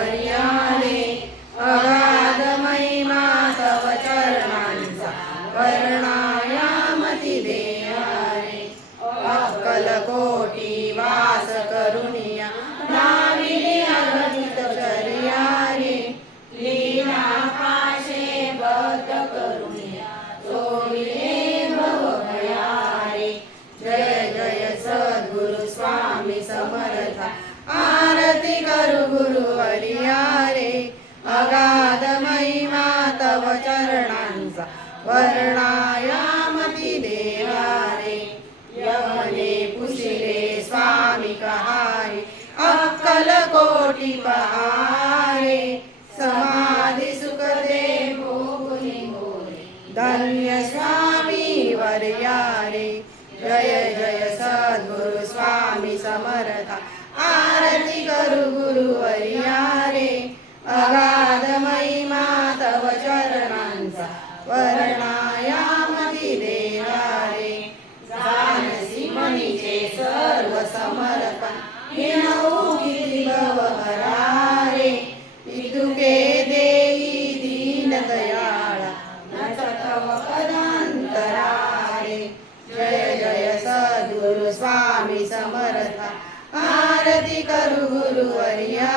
गुरुवर्या रे अगाध महिमा तव चरणांचा वर्णायामती देवा रे अक्कलकोटी वास करुनिया नाविली अगणित चर्या रे लीला पाशे बद्ध करुनिया सोविले भवभया रे जय जय सद्गुरु स्वामी समर्था आरती करू गुरुवर्या रे अगाध महिमा तव चरणांचा वर्णायामती देवा रे यमने पुसिले स्वामी कहारे अक्कलकोटी पहारे समाधी सुख दे भोगुनी बोले धन्य स्वामी वर्या रे जय जय सद्गुरु स्वामी समर्था आरती करू गुरुवर्या रे अगाध महिमा तव चरणांचा वर्णायामती देवा रे जानसी मनीचे सर्व समर्पण विनवू किती भवहरा रे इतुके देई दीन दयाळा नचतव पदांतरा रे जय जय सद्गुरु स्वामी समर्था आरती करू गुरुवर्या